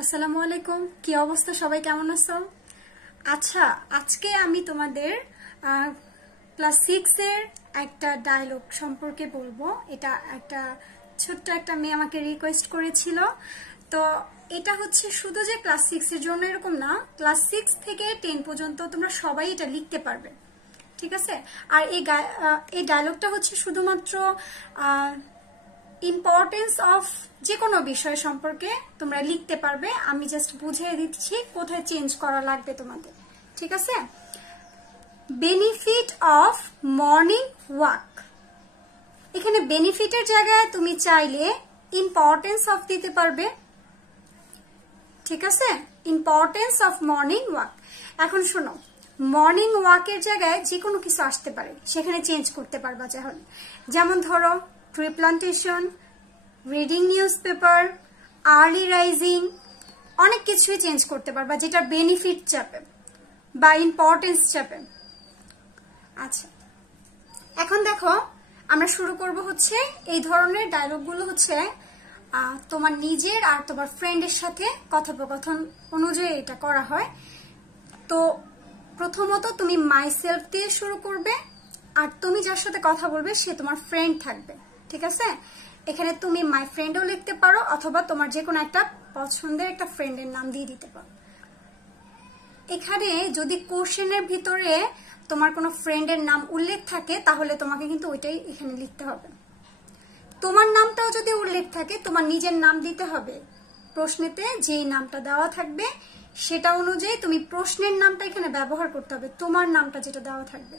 আসসালামু আলাইকুম, কি অবস্থা? সবাই কেমন আছো? আচ্ছা, আজকে আমি তোমাদের ক্লাস 6 এর একটা ডায়লগ সম্পর্কে বলবো। এটা একটা ছোট্ট একটা মেয়ে আমাকে রিকোয়েস্ট করেছিল। তো এটা হচ্ছে শুধু যে ক্লাস 6 এর জন্য এরকম না, ক্লাস 6 থেকে 10 পর্যন্ত তোমরা সবাই এটা লিখতে পারবে, ঠিক আছে? আর এই ডায়লগটা হচ্ছে শুধুমাত্র ইম্পর্টেন্স অফ যে কোনো বিষয় সম্পর্কে তোমরা লিখতে পারবে। আমি জাস্ট বুঝিয়ে দিচ্ছি কোথায় চেঞ্জ করা লাগবে তোমাদের, ঠিক আছে? বেনিফিট অফ মর্নিং ওয়াক, এখানে বেনিফিটের জায়গায় তুমি চাইলে ইম্পর্টেন্স অফ দিতে পারবে, ঠিক আছে? Importance of morning walk. এখন শোনো, মর্নিং ওয়াকের জায়গায় যে কোনো কিছু আসতে পারে, সেখানে চেঞ্জ করতে পারবা। যেমন ধরো tree plantation, reading news paper, early rising, অনেক কিছুই চেঞ্জ করতে পারবা যেটা বেনিফিট চাপে বা ইম্পর্টেন্স চাপে। আচ্ছা, এখন দেখো আমরা শুরু করব হচ্ছে এই ধরনের ডায়লগগুলো হচ্ছে তোমার নিজের আর তোমার ফ্রেন্ডের সাথে কথোপকথন অনুযায়ী এটা করা হয়। তো প্রথমত তুমি মাই সেলফ দিয়ে শুরু করবে, আর তুমি যার সাথে কথা বলবে সে তোমার ফ্রেন্ড থাকবে, ঠিক আছে? এখানে তুমি মাই ফ্রেন্ডও লিখতে পারো, অথবা তোমার যে কোনো একটা পছন্দের একটা ফ্রেন্ডের নাম দিয়ে দিতে পারো। এখানে যদি কোশ্চেনের ভিতরে তোমার কোনো ফ্রেন্ডের নাম উল্লেখ থাকে তাহলে তোমাকে কিন্তু ওইটাই এখানে লিখতে হবে। তোমার নামটাও যদি উল্লেখ থাকে, তোমার নিজের নাম দিতে হবে। প্রশ্নেতে যেই নামটা দেওয়া থাকবে সেটা অনুযায়ী তুমি প্রশ্নের নামটা এখানে ব্যবহার করতে হবে। তোমার নামটা যেটা দেওয়া থাকবে,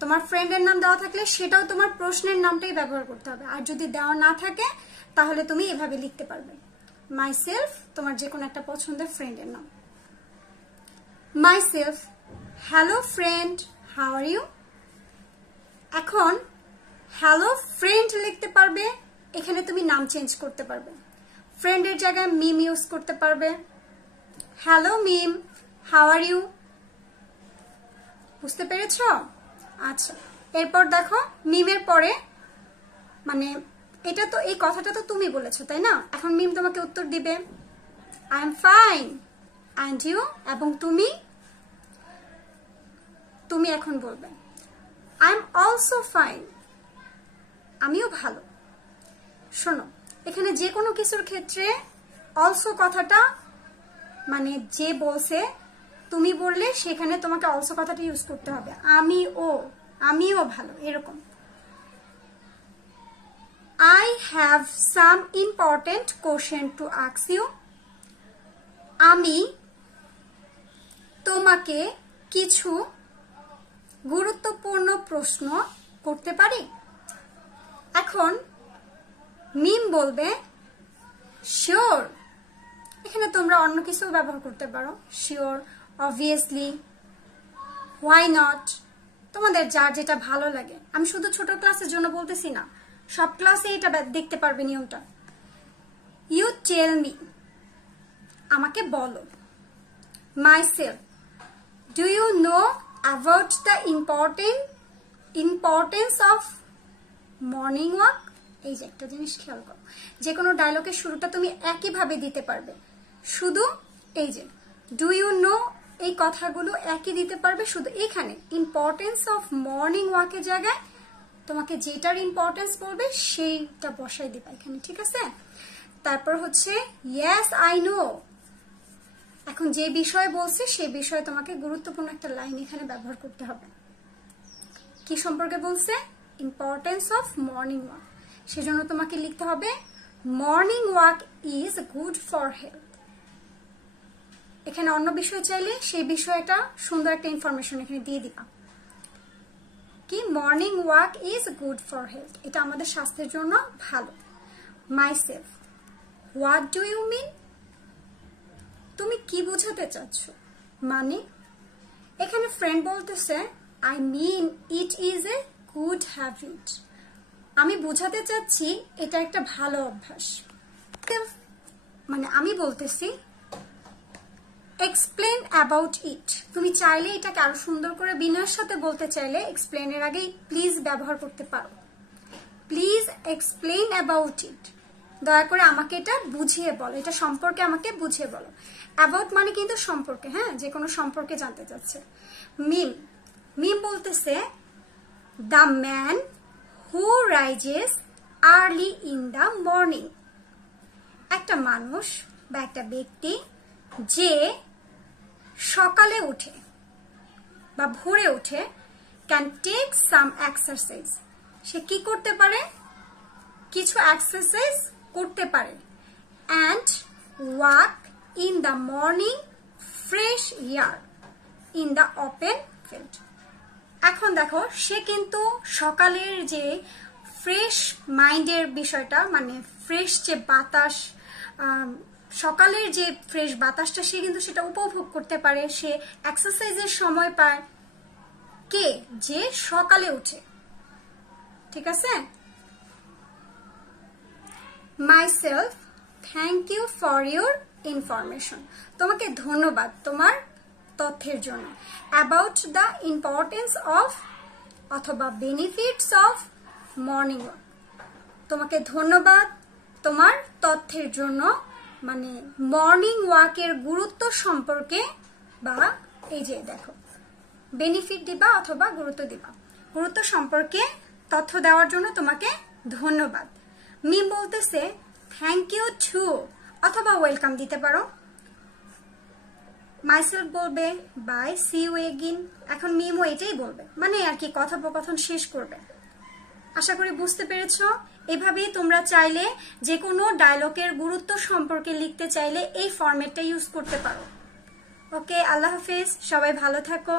তোমার ফ্রেন্ডের নাম দেওয়া থাকলে সেটাও তোমার প্রশ্নের নামটাই ব্যবহার করতে হবে। আর যদি দেওয়া না থাকে তাহলে তুমি এভাবে লিখতে পারবে, মাই সেলফ, তোমার যে কোনো একটা পছন্দের ফ্রেন্ডের নাম। Myself, hello friend, how are you? এখন হ্যালো ফ্রেন্ড লিখতে পারবে, এখানে তুমি নাম চেঞ্জ করতে পারবে। ফ্রেন্ডের জায়গায় মিম ইউজ করতে পারবে, hello Meem, how are you? বুঝতে পেরেছ? আচ্ছা, এরপর দেখো মিমের পরে, মানে এটা তো এই কথাটা তো তুমি বলেছো তাই না? এখন মিম তোমাকে উত্তর দিবে I am fine, and you? এবং তুমি এখন বলবে আই এম অলসো ফাইন, আমিও ভালো। শোনো, এখানে যে কোনো কিছুর ক্ষেত্রে অলসো কথাটা, মানে যে বলছে তুমি বললে সেখানে তোমাকে অলসো কথাটা ইউজ করতে হবে। আমিও ভালো, এরকম। I have some important question to ask you. আমি তোমাকে কিছু গুরুত্বপূর্ণ প্রশ্ন করতে পারি? এখন মিম বলবে শিওর। এখানে তোমরা অন্য কিছু ব্যবহার করতে পারো, শিওর, অবভিয়াসলি, হোয়াই নট, তোমাদের যার যেটা ভালো লাগে। আমি শুধু ছোট ক্লাসের জন্য বলতেছি না, সব ক্লাসে এটা দেখতে পারবে নিয়মটা। ইউ টেল মি, আমাকে বলো। Myself, do you know about the importance of morning walk? এই যে একটা জিনিস খেয়াল করো, যে কোনো ডায়লগের শুরুটা তুমি একইভাবে দিতে পারবে, শুধু এই যে ডু ইউ নো, এই কথাগুলো একই দিতে পারবে, শুধু এখানে ইম্পর্টেন্স অফ মর্নিং ওয়াকের জায়গায় তোমাকে যেটার ইম্পর্টেন্স বলবে সেইটা বসাই দিবা এখানে, ঠিক আছে? তারপর হচ্ছে ইয়েস আই নো, এখন যে বিষয় বলছে সেই বিষয়ে তোমাকে গুরুত্বপূর্ণ একটা লাইন এখানে ব্যবহার করতে হবে। কি সম্পর্কে বলছে? Importance of morning walk. সেজন্য তোমাকে লিখতে হবে morning walk is good for health. এখানে অন্য বিষয় চাইলে সেই বিষয়টা সুন্দর একটা ইনফরমেশন এখানে দিয়ে দিবা, কি morning walk is good for health, এটা আমাদের স্বাস্থ্যের জন্য ভালো। Myself, what do you mean? তুমি কি বোঝাতে চাচ্ছ? মানে এখানে ফ্রেন্ড বলতেছে I mean it is a good habit, আমি বোঝাতে চাচ্ছি এটা একটা ভালো অভ্যাস। মানে আমি বলতেছি এক্সপ্লেন অ্যাবাউট ইট। তুমি চাইলে এটাকে আরো সুন্দর করে বিনয়ের সাথে বলতে চাইলে এক্সপ্লেনের আগে প্লিজ ব্যবহার করতে পারো। প্লিজ এক্সপ্লেন অ্যাবাউট ইট, দয়া করে আমাকে এটা বুঝিয়ে বলো, এটা সম্পর্কে আমাকে বুঝিয়ে বলো। অ্যাবাউট মানে কিন্তু সম্পর্কে, হ্যাঁ, যে কোনো সম্পর্কে জানতে চাচ্ছে। মিম, মিম বলতেছে the man who rises early in the morning. একটা মানুষ বা একটা ব্যক্তি যে সকালে উঠে বা ভোরে উঠে, ক্যান টেক সাম এক্সারসাইজ, সে কি করতে পারে, কিছু এক্সারসাইজ করতে পারে। And walk in the morning fresh air in the open field. এখন দেখো, সে কিন্তু সকালের যে ফ্রেশ মাইন্ডের বিষয়টা, মানে ফ্রেশ যে বাতাস, সকালের যে ফ্রেশ বাতাসটা, সে কিন্তু সেটা উপভোগ করতে পারে, সে এক্সারসাইজের সময় পায়। কে? যে সকালে উঠে। ঠিক আছে? Myself, thank you for your information. তোমাকে ধন্যবাদ তোমার তথ্যের জন্য। অ্যাবাউট দ্য ইম্পর্টেন্স অফ অথবা বেনিফিটস অফ মর্নিং ওয়াক। তোমাকে ধন্যবাদ তোমার তথ্যের জন্য, মানে মর্নিং ওয়াকের গুরুত্ব সম্পর্কে, বা এই যে দেখো বেনিফিট দিবা অথবা গুরুত্ব দিবা, গুরুত্ব সম্পর্কে তথ্য দেওয়ার জন্য তোমাকে ধন্যবাদ। মিম বলতেছে থ্যাংক ইউ টু অথবা ওয়েলকাম দিতে পারো। মাইসেলফ বলবে বাই, সি ইউ এগেইন। এখন মিমও এটাই বলবে, মানে আর কি কথোপকথন শেষ করবে। আশা করি বুঝতে পেরেছো। এভাবেই তোমরা চাইলে যে কোনো ডায়লগের গুরুত্ব সম্পর্কে লিখতে চাইলে এই ফরম্যাটটা ইউজ করতে পারো। ওকে, আল্লাহ হাফেজ, সবাই ভালো থাকো।